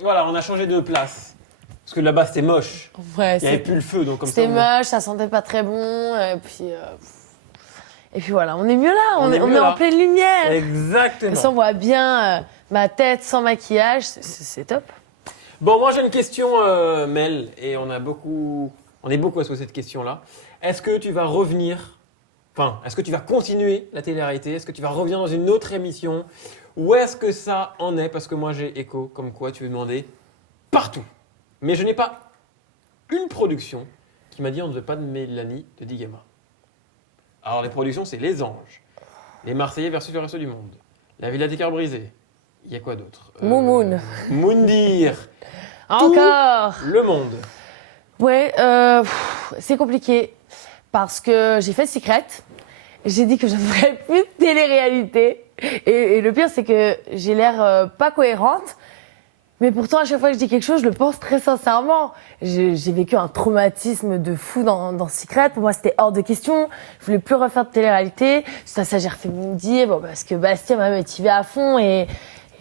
Voilà, on a changé de place. Parce que là-bas, c'était moche. Ouais, Il n'y avait plus le feu, donc comme ça. c'était moche, ça sentait pas très bon. Et puis voilà, on est mieux là, on est en pleine lumière. Exactement. Comme ça, on voit bien ma tête sans maquillage, c'est top. Bon, moi j'ai une question, Mel, et on est beaucoup à se poser cette question-là. Est-ce que tu vas revenir, est-ce que tu vas continuer la télé-réalité? Est-ce que tu vas revenir dans une autre émission? Où est-ce que ça en est? Parce que moi j'ai écho, comme quoi tu veux demander partout. Mais je n'ai pas une production qui m'a dit on ne veut pas de Mélanie de Digema. Alors les productions, c'est Les Anges, Les Marseillais versus le reste du monde, La Villa des Cœurs Brisés. Il y a quoi d'autre? Moumoun. Moundir. Encore. Le monde. Ouais, c'est compliqué parce que j'ai fait Secret. J'ai dit que je ne ferais plus de télé-réalité. Et le pire, c'est que j'ai l'air pas cohérente. Mais pourtant, à chaque fois que je dis quelque chose, je le pense très sincèrement. J'ai vécu un traumatisme de fou dans Secret. Pour moi, c'était hors de question. Je voulais plus refaire de télé-réalité. Ça j'ai refait Moundir, parce que Bastien m'a motivé à fond. Et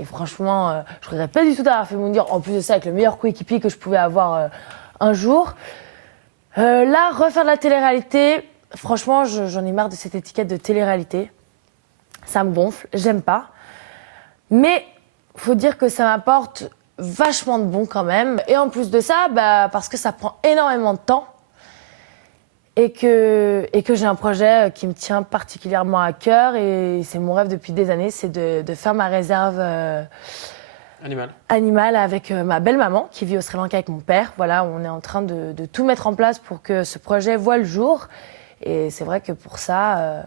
franchement, je regrette pas du tout d'avoir fait Moundir. En plus de ça, avec le meilleur coéquipier que je pouvais avoir un jour. Là, refaire de la télé-réalité, franchement, j'en ai marre de cette étiquette de télé-réalité. Ça me gonfle, j'aime pas. Mais faut dire que ça m'apporte vachement de bon quand même. Et en plus de ça, parce que ça prend énormément de temps et que j'ai un projet qui me tient particulièrement à cœur et c'est mon rêve depuis des années, c'est de faire ma réserve animale avec ma belle-maman qui vit au Sri Lanka avec mon père. Voilà, on est en train de tout mettre en place pour que ce projet voie le jour. Et c'est vrai que pour ça,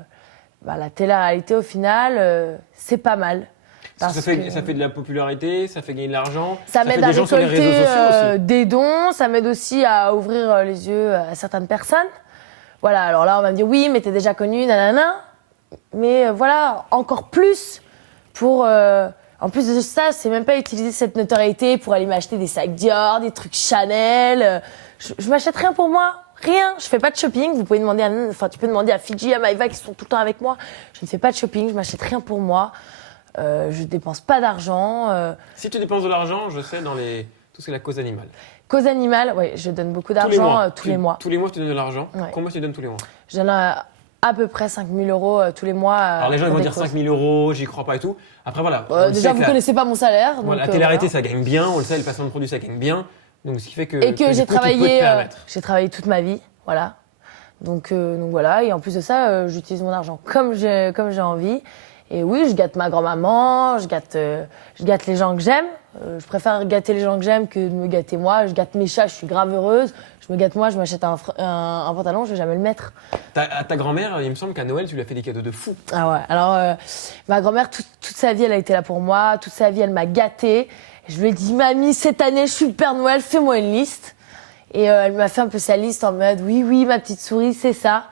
la télé-réalité au final, c'est pas mal. Ça fait de la popularité, ça fait gagner de l'argent. Ça m'aide à récolter aussi. des dons, ça m'aide aussi à ouvrir les yeux à certaines personnes. Voilà, alors là on va me dire oui, mais t'es déjà connue, nanana. Mais voilà, encore plus pour... en plus de ça, c'est même pas utiliser cette notoriété pour aller m'acheter des sacs Dior, des trucs Chanel. Je m'achète rien pour moi, rien. Je fais pas de shopping. Vous pouvez demander tu peux demander à Fidji, à Maïva qui sont tout le temps avec moi. Je ne fais pas de shopping, je m'achète rien pour moi. Je dépense pas d'argent. Si tu dépenses de l'argent, je sais, dans tout ce qui est la cause animale. Cause animale, oui, je donne beaucoup d'argent tous les mois. Tous les mois, tu donnes de l'argent. Ouais. Combien tu donnes tous les mois? Je donne à peu près 5 000 euros tous les mois. Alors les gens ils vont dire 5 000 euros, j'y crois pas et tout. Après voilà. Déjà, vous connaissez pas mon salaire. Donc, la télé-réalité, ça gagne bien, on le sait, le placement de produits, ça gagne bien. Donc ce qui fait que. Et que j'ai j'ai travaillé toute ma vie, voilà. Donc voilà, et en plus de ça, j'utilise mon argent comme j'ai envie. Et oui, je gâte ma grand-maman, je gâte les gens que j'aime. Je préfère gâter les gens que j'aime que de me gâter moi. Je gâte mes chats, je suis grave heureuse. Je me gâte moi, je m'achète un pantalon, je vais jamais le mettre. Ta grand-mère, il me semble qu'à Noël, tu lui as fait des cadeaux de fou. Ah ouais, alors ma grand-mère, toute sa vie, elle a été là pour moi. Toute sa vie, elle m'a gâtée. Je lui ai dit, mamie, cette année, je suis le Père Noël, fais-moi une liste. Et elle m'a fait un peu sa liste en mode, oui, ma petite souris, c'est ça.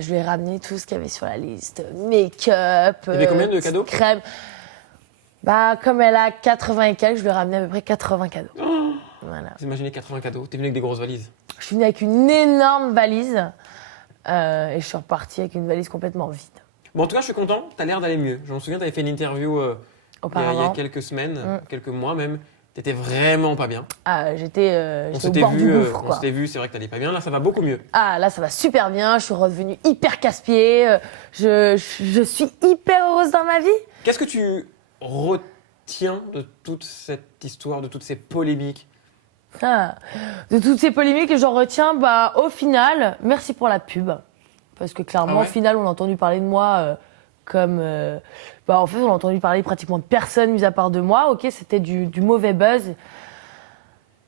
Je lui ai ramené tout ce qu'il y avait sur la liste. Make-up, il y avait combien de cadeaux? Crème. Comme elle a 80 et quelques, je lui ai ramené à peu près 80 cadeaux. Oh, voilà. Vous imaginez 80 cadeaux? T'es venu avec des grosses valises? Je suis venue avec une énorme valise et je suis repartie avec une valise complètement vide. Bon, en tout cas, je suis content. T'as l'air d'aller mieux. Je me souviens, t'avais fait une interview il y a quelques semaines, quelques mois même. T'étais vraiment pas bien. J'étais au bord du gouffre, quoi. On s'était vu, c'est vrai que t'allais pas bien. Là, ça va beaucoup mieux. Là, ça va super bien. Je suis redevenue hyper casse-pied. Je suis hyper heureuse dans ma vie. Qu'est-ce que tu retiens de toute cette histoire, de toutes ces polémiques? De toutes ces polémiques, j'en retiens, au final, merci pour la pub. Parce que clairement, au final, on a entendu parler de moi comme... en fait, on a entendu parler pratiquement de personne, mis à part de moi. Ok, c'était du mauvais buzz.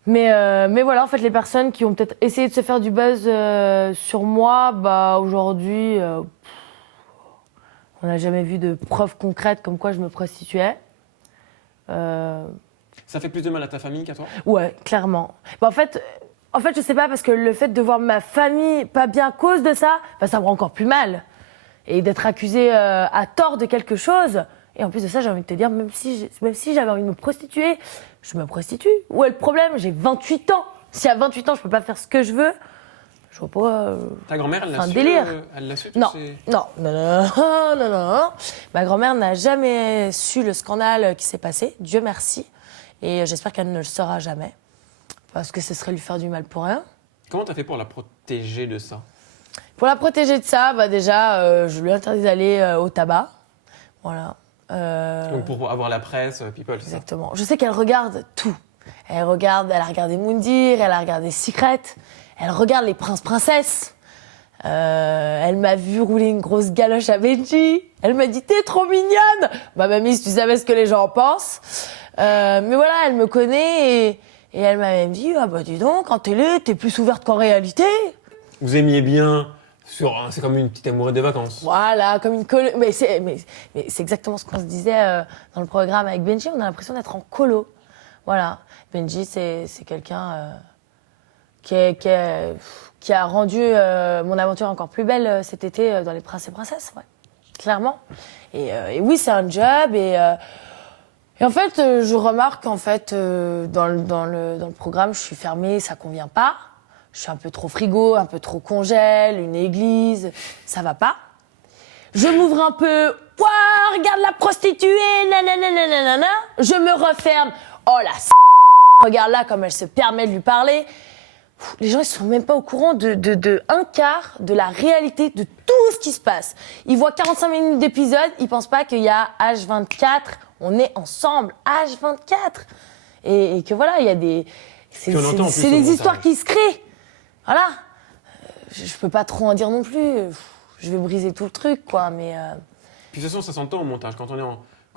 Mais voilà, en fait, les personnes qui ont peut-être essayé de se faire du buzz sur moi, aujourd'hui, on n'a jamais vu de preuves concrètes comme quoi je me prostituais. Ça fait plus de mal à ta famille qu'à toi? Ouais, clairement. En fait, je sais pas, parce que le fait de voir ma famille pas bien à cause de ça, ça me rend encore plus mal. Et d'être accusée à tort de quelque chose. Et en plus de ça, j'ai envie de te dire, même si j'avais envie de me prostituer, je me prostitue. Où est le problème? J'ai 28 ans. Si à 28 ans, je peux pas faire ce que je veux, je vois pas... Ta grand-mère, elle l'a su? Délire. Elle l'a su? Non. Ma grand-mère n'a jamais su le scandale qui s'est passé, Dieu merci. Et j'espère qu'elle ne le sera jamais. Parce que ce serait lui faire du mal pour rien. Comment t'as fait pour la protéger de ça? Pour la protéger de ça, déjà, je lui interdis d'aller au tabac. Voilà. Donc pour avoir la presse, People, c'est ça? Exactement. Je sais qu'elle regarde tout. Elle a regardé Moundir, elle a regardé Secret, elle regarde les princes-princesses. Elle m'a vu rouler une grosse galoche à Benji. Elle m'a dit « T'es trop mignonne !» Bah mamie, si tu savais ce que les gens en pensent. Mais voilà, elle me connaît et elle m'a même dit « Ah bah dis donc, en télé, t'es plus ouverte qu'en réalité. » Vous aimiez bien, c'est comme une petite amoureuse des vacances. Voilà, comme une colo. Mais c'est exactement ce qu'on se disait dans le programme avec Benji. On a l'impression d'être en colo. Voilà. Benji, c'est quelqu'un qui a rendu mon aventure encore plus belle cet été dans Les Princes et Princesses, ouais. Clairement. Et oui, c'est un job. Et en fait, je remarque qu'en fait, dans le programme, je suis fermée, ça convient pas. Je suis un peu trop frigo, un peu trop congèle, une église, ça va pas. Je m'ouvre un peu, ouah, regarde la prostituée, nanana. Je me referme, oh la regarde là comme elle se permet de lui parler. Les gens, ils sont même pas au courant de un quart de la réalité de tout ce qui se passe. Ils voient 45 minutes d'épisode, ils pensent pas qu'il y a H24, on est ensemble, H24. Et que voilà, il y a des... C'est des histoires qui se créent. Voilà. Je peux pas trop en dire non plus. Je vais briser tout le truc, quoi, mais... Puis de toute façon, ça s'entend au montage. Quand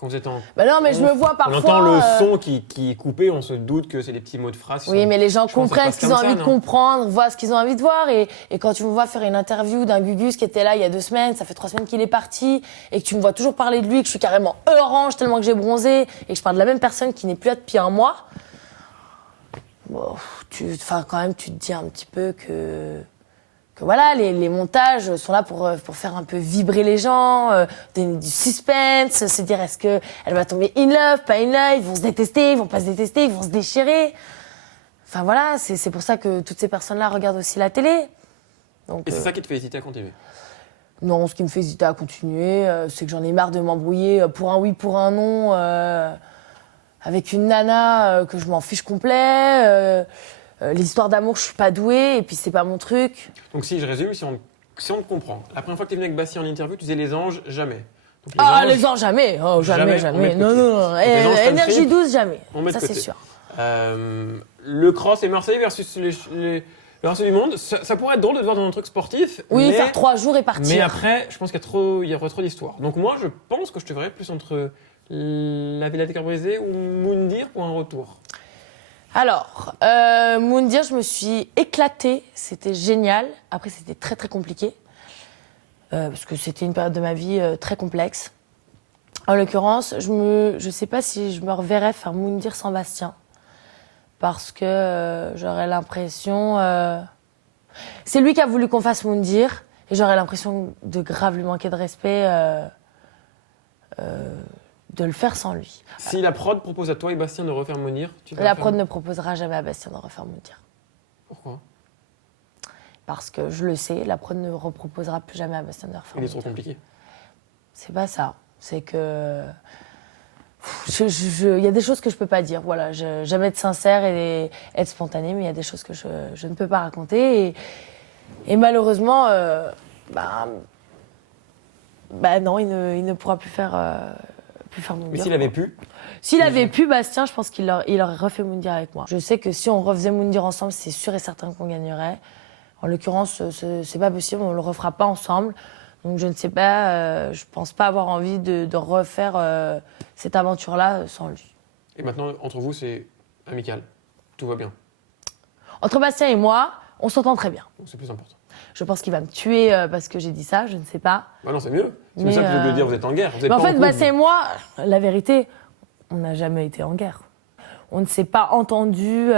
vous êtes en... Bah non, mais je me vois parfois... On entend le son qui est coupé, on se doute que c'est des petits mots de phrase. Oui, mais les gens comprennent ce qu'ils ont envie de comprendre, voient ce qu'ils ont envie de voir. Et quand tu me vois faire une interview d'un Gugus qui était là il y a 2 semaines, ça fait 3 semaines qu'il est parti, et que tu me vois toujours parler de lui, que je suis carrément orange tellement que j'ai bronzé, et que je parle de la même personne qui n'est plus là depuis un mois, bon, quand même, tu te dis un petit peu que voilà, les montages sont là pour faire un peu vibrer les gens, donner du suspense, se dire est-ce qu'elle va tomber in love, pas in love, ils vont se détester, ils vont pas se détester, ils vont se déchirer. Enfin voilà, c'est pour ça que toutes ces personnes-là regardent aussi la télé. Donc, et c'est ça qui te fait hésiter à continuer? Non, ce qui me fait hésiter à continuer, c'est que j'en ai marre de m'embrouiller pour un oui, pour un non, avec une nana que je m'en fiche complet. L'histoire d'amour, je suis pas douée, et puis c'est pas mon truc. Donc si je résume, si on te comprend, la première fois que tu es venu avec Bastien en interview, tu disais les anges, jamais. Donc, les anges, jamais. Oh, jamais. Non. Énergie 12, jamais. Ça, c'est sûr. Le cross et Marseille versus le reste du monde, ça pourrait être drôle de te voir dans un truc sportif. Oui, faire 3 jours et partir. Mais après, je pense qu'il y aurait trop d'histoires. Donc moi, je pense que je te verrais plus entre la Villa décarbonisée ou Moundir pour un retour. Alors, Moundir, je me suis éclatée, c'était génial. Après, c'était très très compliqué, parce que c'était une période de ma vie très complexe. En l'occurrence, je sais pas si je me reverrais faire Moundir sans Bastien, parce que j'aurais l'impression... C'est lui qui a voulu qu'on fasse Moundir, et j'aurais l'impression de grave lui manquer de respect... de le faire sans lui. Si la prod propose à toi et Bastien de refaire Moundir, la prod ne proposera jamais à Bastien de refaire Moundir. Pourquoi? Parce que je le sais, la prod ne reproposera plus jamais à Bastien de refaire Moundir. Il est trop compliqué. C'est pas ça. C'est que... Il y a des choses que je peux pas dire. Voilà, j'aime être sincère et être spontanée, mais il y a des choses que je ne peux pas raconter. Et malheureusement, non, il ne pourra plus faire Moundir. Mais s'il avait pu? S'il avait pu, Bastien, je pense qu'il aurait refait Moundir avec moi. Je sais que si on refaisait Moundir ensemble, c'est sûr et certain qu'on gagnerait. En l'occurrence, c'est pas possible, on le refera pas ensemble. Donc je ne sais pas, je pense pas avoir envie de refaire cette aventure-là sans lui. Et maintenant, entre vous, c'est amical? Tout va bien? Entre Bastien et moi, on s'entend très bien. Donc c'est plus important. Je pense qu'il va me tuer parce que j'ai dit ça, je ne sais pas. Bah non, c'est mieux. C'est pour ça que je veux dire, vous êtes en guerre. Vous êtes mais pas en fait, Bastien et moi, la vérité, on n'a jamais été en guerre. On ne s'est pas entendu,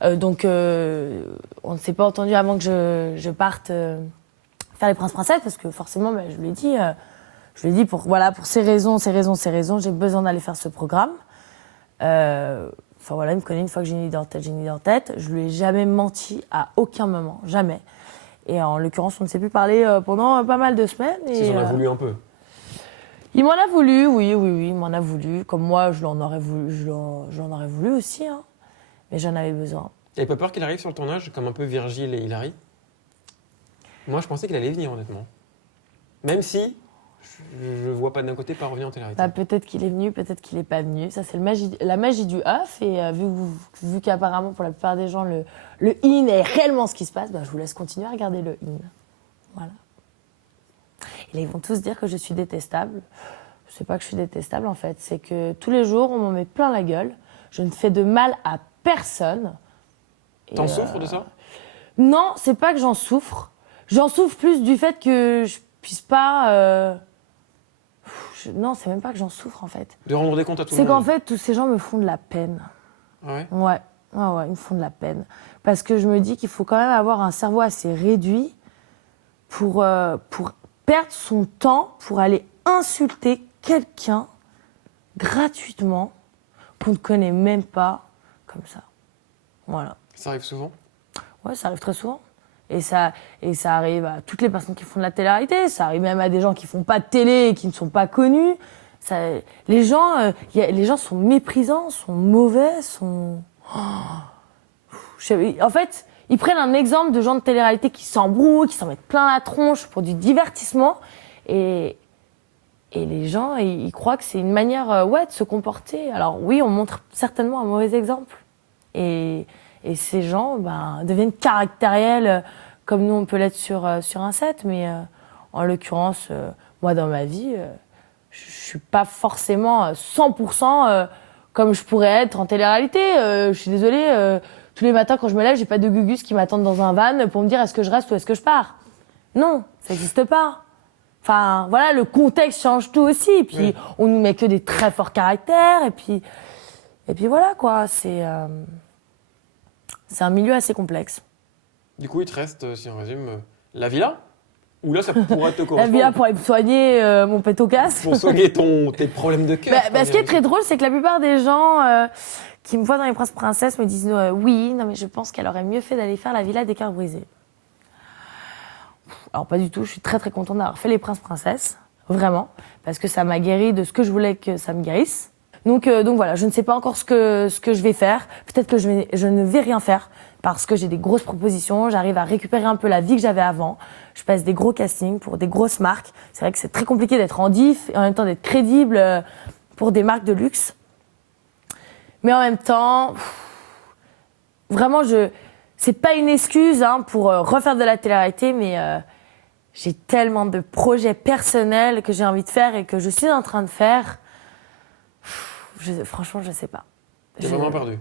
on ne s'est pas entendu avant que je parte faire les princes-princesses, parce que forcément, je lui ai dit pour ces raisons, j'ai besoin d'aller faire ce programme. Enfin voilà, il me connaît, une fois que j'ai une idée en tête, je lui ai jamais menti à aucun moment, jamais. Et en l'occurrence, on ne s'est plus parlé pendant pas mal de semaines. Ils en ont voulu un peu. Il m'en a voulu, oui, il m'en a voulu. Comme moi, je l'en aurais voulu, j'en aurais voulu aussi, hein. Mais j'en avais besoin. T'avais pas peur qu'il arrive sur le tournage, comme un peu Virgile et Hilary? Moi, je pensais qu'il allait venir, honnêtement. Même si je vois pas d'un côté pas revenir en télé-réalité. Bah, peut-être qu'il est venu, peut-être qu'il n'est pas venu. Ça, c'est la magie du off. Et vu qu'apparemment, pour la plupart des gens, le in est réellement ce qui se passe, bah, je vous laisse continuer à regarder le in. Voilà. Et là, ils vont tous dire que je suis détestable. Je sais pas que je suis détestable, en fait. C'est que tous les jours, on m'en met plein la gueule. Je ne fais de mal à personne. T'en souffres de ça? Non, c'est pas que j'en souffre. J'en souffre plus du fait que je puisse pas... Non, c'est même pas que j'en souffre, en fait. De rendre des comptes à tout le C'est monde? qu'en fait, tous ces gens me font de la peine. Ah ouais? Ouais, ils me font de la peine. Parce que je me dis qu'il faut quand même avoir un cerveau assez réduit pour perdre son temps pour aller insulter quelqu'un gratuitement qu'on ne connaît même pas comme ça. Voilà. Ça arrive souvent? Ouais, ça arrive très souvent. Et ça arrive à toutes les personnes qui font de la télé-réalité. Ça arrive même à des gens qui font pas de télé et qui ne sont pas connus. Les gens sont méprisants, sont mauvais, sont... En fait, ils prennent un exemple de gens de télé-réalité qui s'embrouillent, qui s'en mettent plein la tronche pour du divertissement. Et les gens, ils croient que c'est une manière de se comporter. Alors oui, on montre certainement un mauvais exemple. Et ces gens deviennent caractériels comme nous, on peut l'être sur un set. Mais en l'occurrence, moi, dans ma vie, je ne suis pas forcément 100% comme je pourrais être en télé-réalité. Je suis désolée, tous les matins, quand je me lève, j'ai pas de gugus qui m'attendent dans un van pour me dire est-ce que je reste ou est-ce que je pars. Non, ça n'existe pas. Enfin, voilà, le contexte change tout aussi. Et puis, on nous met que des très forts caractères. Et puis voilà, quoi. C'est un milieu assez complexe. Du coup, il te reste, si on résume, la villa? Ou là, ça pourrait te correspondre? La villa pour aller me soigner mon pète au casse. Pour soigner tes problèmes de cœur. Ce qui est très drôle, c'est que la plupart des gens qui me voient dans Les Princes Princesses me disent oui, non, mais je pense qu'elle aurait mieux fait d'aller faire la villa des cœurs brisés. Alors pas du tout, je suis très très contente d'avoir fait Les Princes Princesses, vraiment, parce que ça m'a guéri de ce que je voulais que ça me guérisse. Donc voilà, je ne sais pas encore ce que je vais faire. Peut-être que je ne vais rien faire parce que j'ai des grosses propositions. J'arrive à récupérer un peu la vie que j'avais avant. Je passe des gros castings pour des grosses marques. C'est vrai que c'est très compliqué d'être en diff et en même temps d'être crédible pour des marques de luxe. Mais en même temps, vraiment, c'est pas une excuse pour refaire de la télé-réalité, mais j'ai tellement de projets personnels que j'ai envie de faire et que je suis en train de faire. Franchement, je sais pas. T'es vraiment perdu?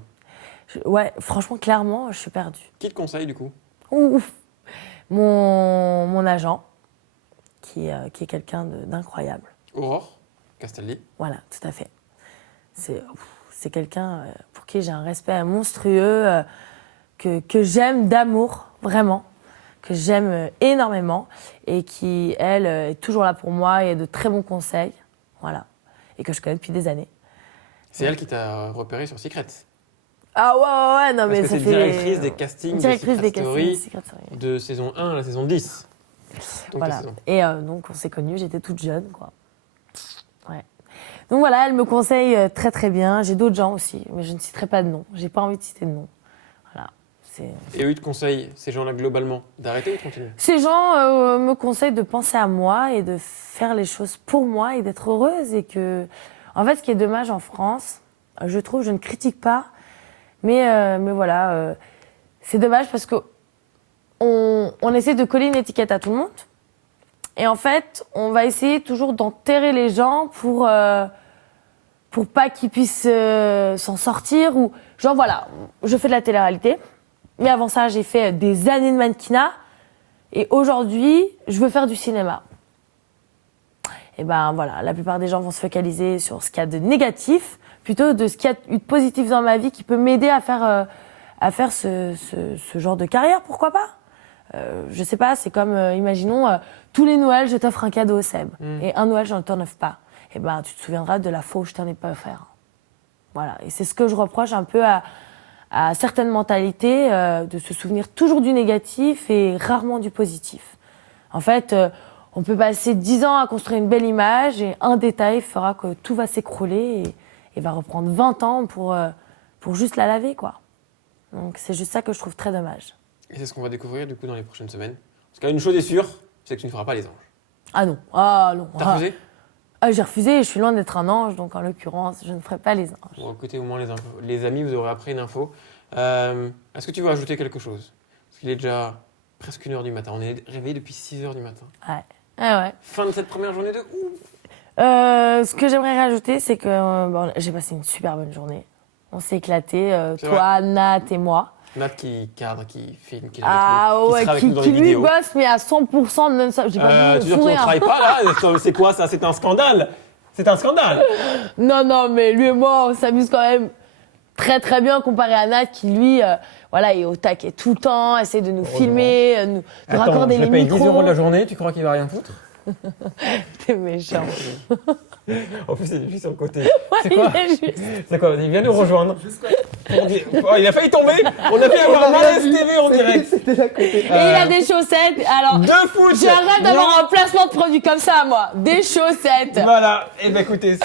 Ouais, franchement, clairement, je suis perdue. Qui te conseille, du coup? Ouf. Mon agent, qui est quelqu'un d'incroyable. Aurore Castaldi. Voilà, tout à fait. C'est quelqu'un pour qui j'ai un respect monstrueux, que j'aime d'amour, vraiment, que j'aime énormément, et qui, elle, est toujours là pour moi et a de très bons conseils, voilà, et que je connais depuis des années. C'est elle qui t'a repéré sur Secret. Ah ouais, non, mais parce que ça c'est fait... directrice des castings Directrice des Story castings Secret Story. de saison 1 à la saison 10. Donc Voilà. la saison. Et donc, on s'est connus, j'étais toute jeune, quoi. Ouais. Donc voilà, elle me conseille très très bien. J'ai d'autres gens aussi, mais je ne citerai pas de nom. J'ai pas envie de citer de nom. Voilà. Et eux, ils te conseillent, ces gens-là, globalement, d'arrêter ou de continuer? Ces gens me conseillent de penser à moi et de faire les choses pour moi et d'être heureuse. Et que, en fait, ce qui est dommage en France, je trouve, je ne critique pas, mais voilà, c'est dommage parce que on essaie de coller une étiquette à tout le monde. Et en fait, on va essayer toujours d'enterrer les gens pour pas qu'ils puissent s'en sortir. Ou genre, voilà, je fais de la télé-réalité. Mais avant ça, j'ai fait des années de mannequinat. Et aujourd'hui, je veux faire du cinéma. Et ben voilà, la plupart des gens vont se focaliser sur ce qu'il y a de négatif, plutôt de ce qu'il y a eu de positif dans ma vie qui peut m'aider à faire ce genre de carrière, pourquoi pas. Je sais pas, c'est comme, imaginons, tous les Noëls, je t'offre un cadeau, Seb. Et un Noël, je ne t'en offre pas. Et ben, tu te souviendras de la fois où je t'en ai pas offert. Voilà. Et c'est ce que je reproche un peu à certaines mentalités, de se souvenir toujours du négatif et rarement du positif. En fait, on peut passer 10 ans à construire une belle image et un détail fera que tout va s'écrouler et va reprendre 20 ans pour juste la laver, quoi. Donc c'est juste ça que je trouve très dommage. Et c'est ce qu'on va découvrir du coup dans les prochaines semaines. Parce qu'une chose est sûre, c'est que tu ne feras pas les anges. Ah non, ah non. T'as refusé? J'ai refusé et je suis loin d'être un ange, donc en l'occurrence, je ne ferai pas les anges. Bon, écoutez au moins les amis, vous aurez appris une info. Est-ce que tu veux ajouter quelque chose? Parce qu'il est déjà presque 1h du matin. On est réveillé depuis 6h du matin. Ouais. Ah ouais. Fin de cette première journée de ouf. Ce que j'aimerais rajouter, c'est que bon, j'ai passé une super bonne journée. On s'est éclaté, C'est toi, Nat et moi. Nat qui cadre, qui filme, qui est Ah avec nous, ouais, qui sera avec nous dans qui les lui vidéos. bosse, mais à 100% de non-stop. Je dis pas Tu veux dire qu'on ne travaille pas là? C'est quoi ça? C'est un scandale. C'est un scandale. Non, mais lui et moi, on s'amuse quand même très très bien comparé à Nat qui, lui, voilà, est au taquet tout le temps, essaie de nous filmer, nous raccorder je les le paye micros. 10 € de la journée, tu crois qu'il va rien foutre? T'es méchant. En plus, il est juste sur le côté. Ouais, C'est quoi? il est juste. C'est quoi? Il vient nous rejoindre. Oh, il a failli tomber. On a fait avoir malaise TV en direct. C'était d'à côté. Et il a des chaussettes. Alors, De foot. j'arrête d'avoir un placement de produit comme ça, moi. Des chaussettes. Voilà. Et ben écoutez,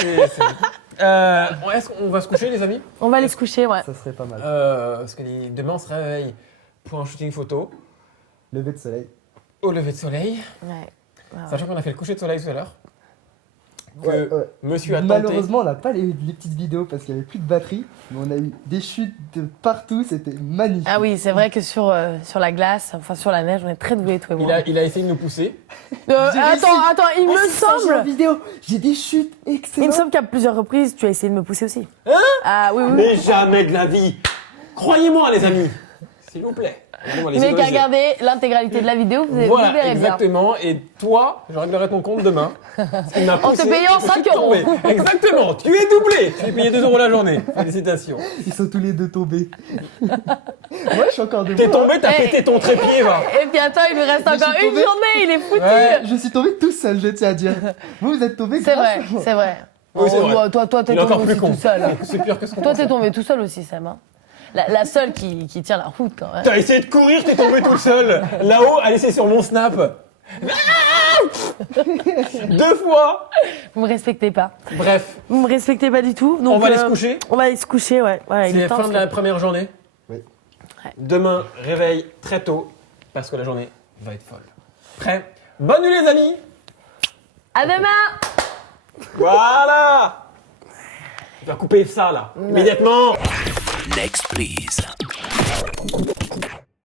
est-ce qu'on va se coucher, les amis? On va aller se coucher, ouais. Ça serait pas mal. Parce que demain, on se réveille pour un shooting photo Lever de soleil. au lever de soleil. Ouais. Sachant qu'on a fait le coucher de soleil tout à l'heure. Que Ouais. monsieur a tenté. Malheureusement, on n'a pas les petites vidéos parce qu'il n'y avait plus de batterie. Mais on a eu des chutes de partout, c'était magnifique. Ah oui, c'est vrai que sur la glace, enfin sur la neige, on est très doués, toi et moi. Il a essayé de nous pousser. J'ai réussi. Attends, il Oh, me c'est ça, j'ai la semble. vidéo. J'ai des chutes Il me excellentes. semble qu'à plusieurs reprises, tu as essayé de me pousser aussi. Hein? Ah oui. Mais jamais de la vie. Croyez-moi, les amis. S'il vous plaît. Bon, allez, Mais c'est qu'à vrai, regarder l'intégralité de la vidéo, vous Voilà, verrez exactement. Et toi, je réglerai ton compte demain. En te payant 5 €. Exactement. Tu es doublé. Tu es payé 2 € la journée. Félicitations. Ils sont tous les deux tombés. Moi, je suis encore debout. T'es tombé, t'as Eh. pété ton trépied, va. bien. Et puis attends, il lui reste Mais je encore suis une tombée. journée, il est foutu. Ouais. Je suis tombé tout seul, je tiens à dire. Vous êtes tombé C'est grâce vrai, à moi. c'est vrai. Oui, c'est Oh, vrai. Toi, t'es Il est encore tombé plus aussi con. tout seul. C'est pire que ce qu'on Toi, pensait. t'es tombé tout seul aussi, Sam. Hein. La seule qui tient la route, quand même. T'as essayé de courir, t'es tombé tout seul. Là-haut, allez, c'est sur mon snap. 2 fois. Vous me respectez pas. Bref, Vous me respectez pas du tout. Donc, on va aller se coucher. On va aller se coucher, ouais. Ouais, il C'est est la temps, fin de la première journée. Oui. Ouais. Demain, réveil très tôt, parce que la journée va être folle. Prêt? Bonne nuit, les amis. À demain. Voilà. Tu vas couper ça, là, immédiatement. Next, please.